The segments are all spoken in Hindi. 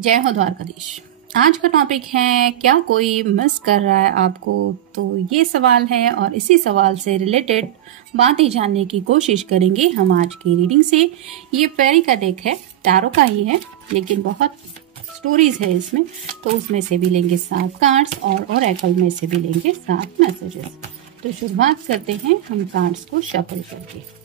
जय हो द्वारकाधीश। आज का टॉपिक है क्या कोई मिस कर रहा है आपको। तो ये सवाल है और इसी सवाल से रिलेटेड बातें जानने की कोशिश करेंगे हम आज की रीडिंग से। ये फेरी का डेक है, टैरो का ही है, लेकिन बहुत स्टोरीज है इसमें। तो उसमें से भी लेंगे 7 कार्ड्स और ओरेकल में से भी लेंगे 7 मैसेजेस। तो शुरुआत करते हैं हम कार्ड्स को शफल करके।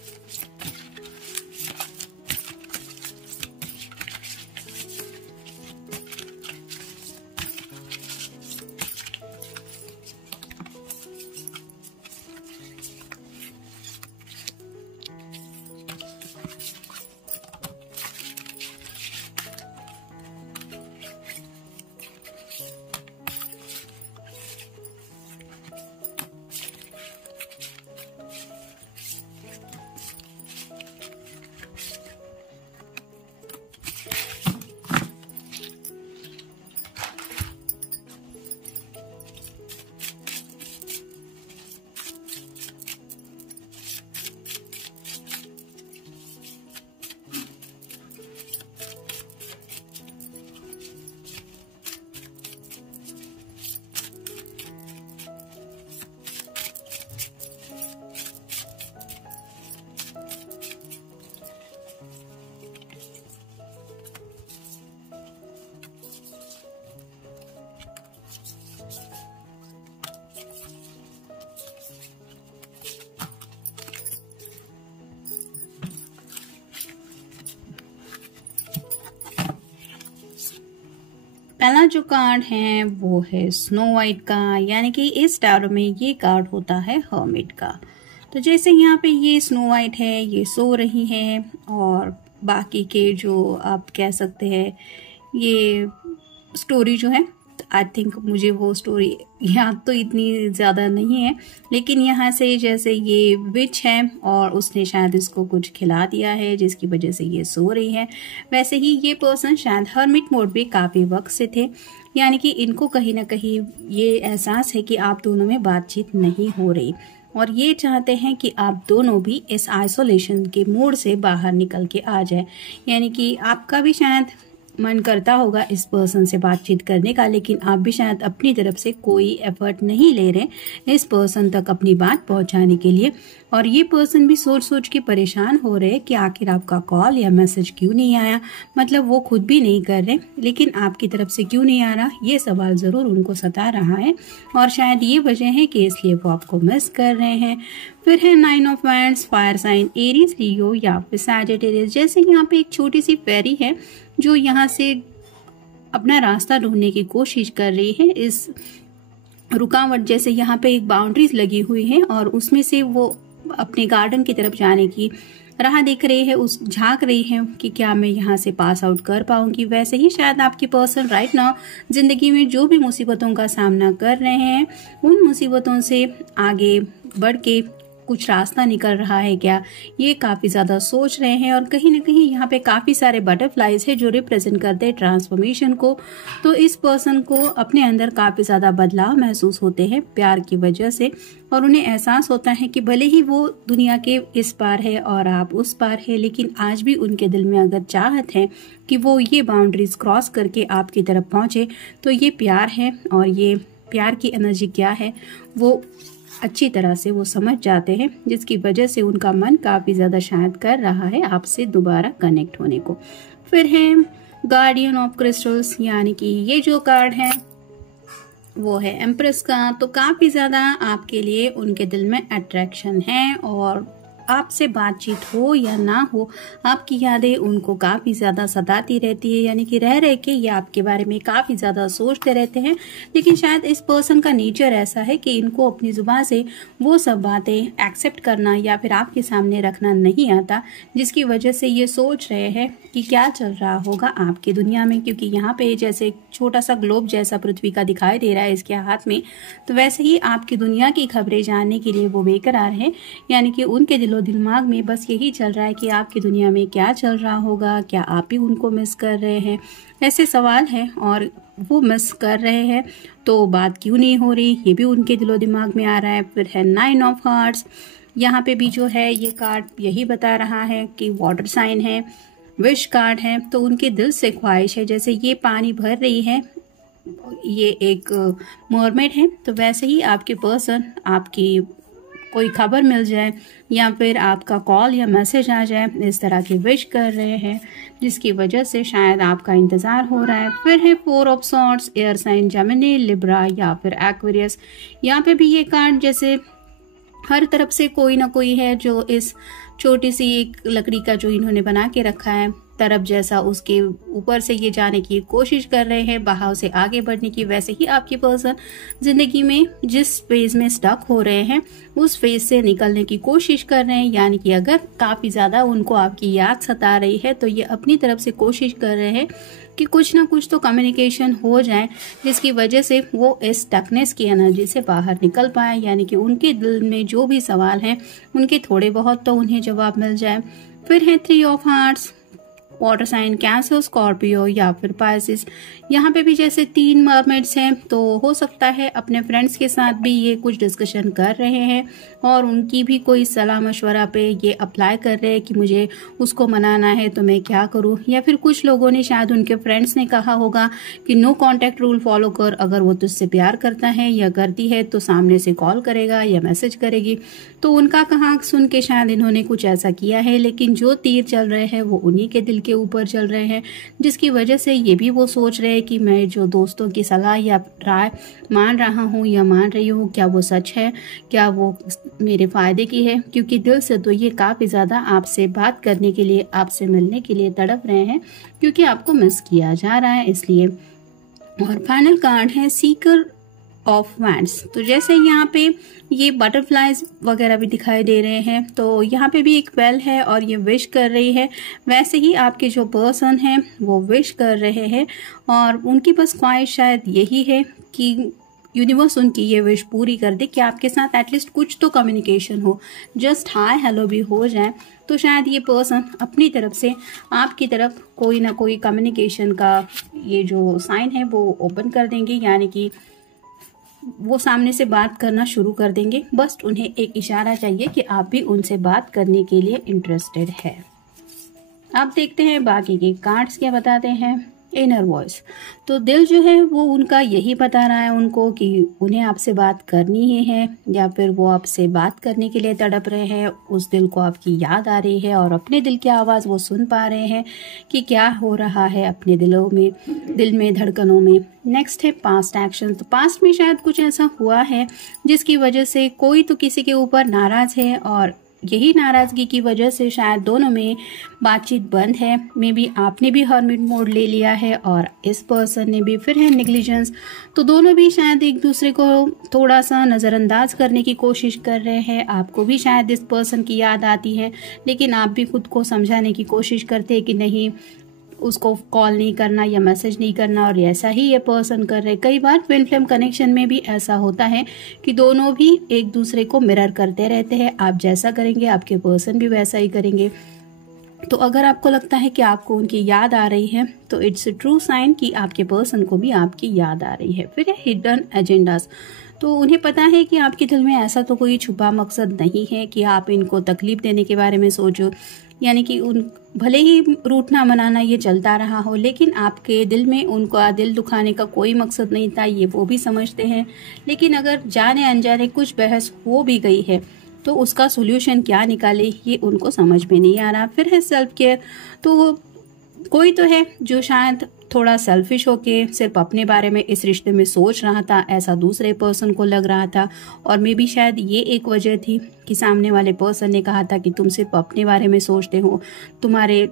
पहला जो कार्ड है वो है स्नो वाइट का, यानी कि इस टैरो में ये कार्ड होता है हर्मिट का। तो जैसे यहाँ पे ये स्नो वाइट है, ये सो रही है और बाकी के जो आप कह सकते हैं ये स्टोरी जो है, आई थिंक मुझे वो स्टोरी याद तो इतनी ज़्यादा नहीं है, लेकिन यहाँ से जैसे ये विच है और उसने शायद इसको कुछ खिला दिया है जिसकी वजह से ये सो रही है। वैसे ही ये पर्सन शायद हर्मिट मोड पे काफ़ी वक्त से थे, यानी कि इनको कहीं ना कहीं ये एहसास है कि आप दोनों में बातचीत नहीं हो रही और ये चाहते हैं कि आप दोनों भी इस आइसोलेशन के मोड से बाहर निकल के आ जाए। यानी कि आपका भी शायद मन करता होगा इस पर्सन से बातचीत करने का, लेकिन आप भी शायद अपनी तरफ से कोई एफर्ट नहीं ले रहे इस पर्सन तक अपनी बात पहुंचाने के लिए। और ये पर्सन भी सोच सोच के परेशान हो रहे कि आखिर आपका कॉल या मैसेज क्यों नहीं आया। मतलब वो खुद भी नहीं कर रहे, लेकिन आपकी तरफ से क्यों नहीं आ रहा, ये सवाल ज़रूर उनको सता रहा है और शायद ये वजह है कि इसलिए वो आपको मिस कर रहे हैं। फिर है 9 of wands, fire sign Aries, Leo या फिर सैजिटेरियस। जैसे यहाँ पे एक छोटी सी फेरी है जो यहाँ से अपना रास्ता ढूंढने की कोशिश कर रही है। इस रुकावट जैसे यहाँ पे एक बाउंड्रीज लगी हुई है और उसमें से वो अपने गार्डन की तरफ जाने की राह देख रही है, उस झांक रही है कि क्या मैं यहाँ से पास आउट कर पाऊंगी। वैसे ही शायद आपकी पर्सन राइट नाउ जिंदगी में जो भी मुसीबतों का सामना कर रहे हैं उन मुसीबतों से आगे बढ़ के कुछ रास्ता निकल रहा है क्या, ये काफ़ी ज़्यादा सोच रहे हैं। और कहीं ना कहीं यहाँ पे काफ़ी सारे बटरफ्लाइज है जो रिप्रेजेंट करते हैं ट्रांसफॉर्मेशन को। तो इस पर्सन को अपने अंदर काफ़ी ज़्यादा बदलाव महसूस होते हैं प्यार की वजह से और उन्हें एहसास होता है कि भले ही वो दुनिया के इस पार है और आप उस पार है, लेकिन आज भी उनके दिल में अगर चाहत है कि वो ये बाउंड्रीज क्रॉस करके आपकी तरफ पहुँचे तो ये प्यार है। और ये प्यार की एनर्जी क्या है वो अच्छी तरह से वो समझ जाते हैं, जिसकी वजह से उनका मन काफ़ी ज़्यादा शायद कर रहा है आपसे दोबारा कनेक्ट होने को। फिर है गार्डियन ऑफ क्रिस्टल्स, यानी कि ये जो कार्ड है वो है एम्प्रेस का। तो काफ़ी ज़्यादा आपके लिए उनके दिल में अट्रैक्शन है और आपसे बातचीत हो या ना हो आपकी यादें उनको काफ़ी ज़्यादा सताती रहती है, यानी कि रह रह के ये आपके बारे में काफ़ी ज़्यादा सोचते रहते हैं। लेकिन शायद इस पर्सन का नेचर ऐसा है कि इनको अपनी ज़ुबान से वो सब बातें एक्सेप्ट करना या फिर आपके सामने रखना नहीं आता, जिसकी वजह से ये सोच रहे हैं कि क्या चल रहा होगा आपकी दुनिया में। क्योंकि यहाँ पे जैसे छोटा सा ग्लोब जैसा पृथ्वी का दिखाई दे रहा है इसके हाथ में, तो वैसे ही आपकी दुनिया की खबरें जानने के लिए वो बेकरार है। यानी कि उनके दिमाग में बस यही चल रहा है कि आपकी दुनिया में क्या चल रहा होगा, क्या आप भी उनको मिस कर रहे हैं, ऐसे सवाल है। और वो मिस कर रहे हैं तो बात क्यों नहीं हो रही, ये भी उनके दिलो दिमाग में आ रहा है। फिर है 9 ऑफ हार्ट्स, यहाँ पे भी जो है ये कार्ड यही बता रहा है कि वाटर साइन है विश कार्ड है, तो उनके दिल से ख्वाहिश है जैसे ये पानी भर रही है, ये एक मरमेड है, तो वैसे ही आपके पर्सन आपकी कोई खबर मिल जाए या फिर आपका कॉल या मैसेज आ जाए, इस तरह की विश कर रहे हैं जिसकी वजह से शायद आपका इंतज़ार हो रहा है। फिर है 4 of swords, air sign Gemini, Libra या फिर एक्वेरियस। यहाँ पे भी ये कार्ड जैसे हर तरफ से कोई ना कोई है जो इस छोटी सी एक लकड़ी का जो इन्होंने बना के रखा है तरफ जैसा, उसके ऊपर से ये जाने की कोशिश कर रहे हैं, बहाव से आगे बढ़ने की। वैसे ही आपकी पर्सन जिंदगी में जिस फेज में स्टक हो रहे हैं उस फेज से निकलने की कोशिश कर रहे हैं, यानी कि अगर काफी ज्यादा उनको आपकी याद सता रही है तो ये अपनी तरफ से कोशिश कर रहे हैं कि कुछ ना कुछ तो कम्युनिकेशन हो जाए जिसकी वजह से वो इस स्टकनेस की एनर्जी से बाहर निकल पाए, यानी कि उनके दिल में जो भी सवाल हैं उनके थोड़े बहुत तो उन्हें जवाब मिल जाए। फिर है 3 of hearts, water sign Cancer, Scorpio या फिर पाइसिस। यहाँ पे भी जैसे 3 मरमेड्स हैं, तो हो सकता है अपने फ्रेंड्स के साथ भी ये कुछ डिस्कशन कर रहे हैं और उनकी भी कोई सलाह मशवरा पे ये अप्लाई कर रहे हैं कि मुझे उसको मनाना है तो मैं क्या करूँ। या फिर कुछ लोगों ने शायद उनके फ्रेंड्स ने कहा होगा कि नो कॉन्टैक्ट रूल फॉलो कर, अगर वो तुझसे प्यार करता है या करती है तो सामने से कॉल करेगा या मैसेज करेगी। तो उनका कहा सुन के शायद इन्होंने कुछ ऐसा किया है, लेकिन जो तीर चल रहे हैं वो उन्हीं के दिल के ऊपर चल रहे हैं, जिसकी वजह से ये भी वो सोच रहे हैं कि मैं जो दोस्तों की सलाह या राय मान रहा हूँ या मान रही हूँ, क्या वो सच है, क्या वो मेरे फायदे की है। क्योंकि दिल से तो ये काफ़ी ज़्यादा आपसे बात करने के लिए, आपसे मिलने के लिए तड़प रहे हैं, क्योंकि आपको मिस किया जा रहा है इसलिए। और फाइनल कार्ड है सीकर ऑफ वैंड्स। तो जैसे यहाँ पे ये बटरफ्लाइज वगैरह भी दिखाई दे रहे हैं, तो यहाँ पे भी एक बेल है और ये विश कर रही है। वैसे ही आपके जो पर्सन हैं वो विश कर रहे हैं और उनकी बस ख्वाहिश शायद यही है कि यूनिवर्स उनकी ये विश पूरी कर दे कि आपके साथ एटलीस्ट कुछ तो कम्युनिकेशन हो, जस्ट हाय हेलो भी हो जाए। तो शायद ये पर्सन अपनी तरफ से आपकी तरफ कोई ना कोई कम्युनिकेशन का ये जो साइन है वो ओपन कर देंगे, यानी कि वो सामने से बात करना शुरू कर देंगे। बस उन्हें एक इशारा चाहिए कि आप भी उनसे बात करने के लिए इंटरेस्टेड है। अब देखते हैं बाकी के कार्ड्स क्या बताते हैं। इनर वॉइस, तो दिल जो है वो उनका यही बता रहा है उनको कि उन्हें आपसे बात करनी ही है, या फिर वो आपसे बात करने के लिए तड़प रहे हैं। उस दिल को आपकी याद आ रही है और अपने दिल की आवाज़ वो सुन पा रहे हैं कि क्या हो रहा है अपने दिलों में, दिल में, धड़कनों में। नेक्स्ट है पास्ट एक्शन, तो पास्ट में शायद कुछ ऐसा हुआ है जिसकी वजह से कोई तो किसी के ऊपर नाराज़ है और यही नाराज़गी की वजह से शायद दोनों में बातचीत बंद है। मे बी आपने भी हर्मिट मोड ले लिया है और इस पर्सन ने भी। फिर है नेग्लिजेंस, तो दोनों भी शायद एक दूसरे को थोड़ा सा नज़रअंदाज करने की कोशिश कर रहे हैं। आपको भी शायद इस पर्सन की याद आती है, लेकिन आप भी खुद को समझाने की कोशिश करते हैं कि नहीं, उसको कॉल नहीं करना या मैसेज नहीं करना, और ऐसा ही ये पर्सन कर रहे। कई बार ट्विन फ्लेम कनेक्शन में भी ऐसा होता है कि दोनों भी एक दूसरे को मिरर करते रहते हैं। आप जैसा करेंगे आपके पर्सन भी वैसा ही करेंगे। तो अगर आपको लगता है कि आपको उनकी याद आ रही है तो इट्स अ ट्रू साइन कि आपके पर्सन को भी आपकी याद आ रही है। फिर है हिडन एजेंडास, तो उन्हें पता है कि आपके दिल में ऐसा तो कोई छुपा मकसद नहीं है कि आप इनको तकलीफ देने के बारे में सोचो, यानी कि उन भले ही रूठना मनाना ये चलता रहा हो, लेकिन आपके दिल में उनका दिल दुखाने का कोई मकसद नहीं था, ये वो भी समझते हैं। लेकिन अगर जाने अनजाने कुछ बहस हो भी गई है तो उसका सोल्यूशन क्या निकाले ये उनको समझ में नहीं आ रहा। फिर है सेल्फ केयर, तो कोई तो है जो शायद थोड़ा सेल्फिश होके सिर्फ अपने बारे में इस रिश्ते में सोच रहा था, ऐसा दूसरे पर्सन को लग रहा था। और मे बी शायद ये एक वजह थी कि सामने वाले पर्सन ने कहा था कि तुम सिर्फ अपने बारे में सोचते हो, तुम्हारे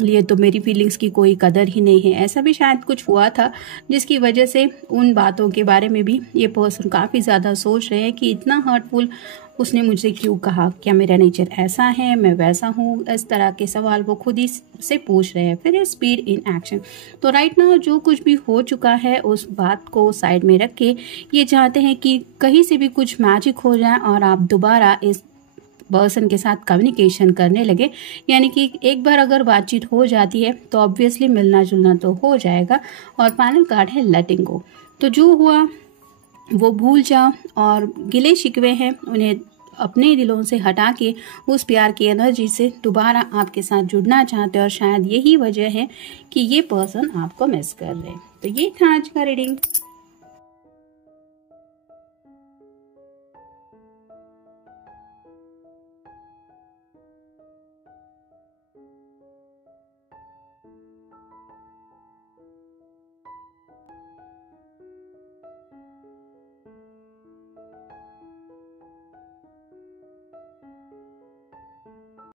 लिए तो मेरी फीलिंग्स की कोई कदर ही नहीं है। ऐसा भी शायद कुछ हुआ था जिसकी वजह से उन बातों के बारे में भी ये पर्सन काफ़ी ज़्यादा सोच रहे हैं कि इतना हर्टफुल उसने मुझे क्यों कहा, क्या मेरा नेचर ऐसा है, मैं वैसा हूँ, इस तरह के सवाल वो खुद ही से पूछ रहे हैं। फिर स्पीड इन एक्शन, तो राइट नाउ जो कुछ भी हो चुका है उस बात को साइड में रख के ये चाहते हैं कि कहीं से भी कुछ मैजिक हो जाए और आप दोबारा इस पर्सन के साथ कम्युनिकेशन करने लगे। यानी कि एक बार अगर बातचीत हो जाती है तो ऑब्वियसली मिलना जुलना तो हो जाएगा। और फाइनल कार्ड है लेटिंग गो, तो जो हुआ वो भूल जाओ और गिले शिकवे हैं उन्हें अपने दिलों से हटा के उस प्यार की एनर्जी से दोबारा आपके साथ जुड़ना चाहते हैं और शायद यही वजह है कि ये पर्सन आपको मिस कर रहे हैं। तो ये था आज का रीडिंग।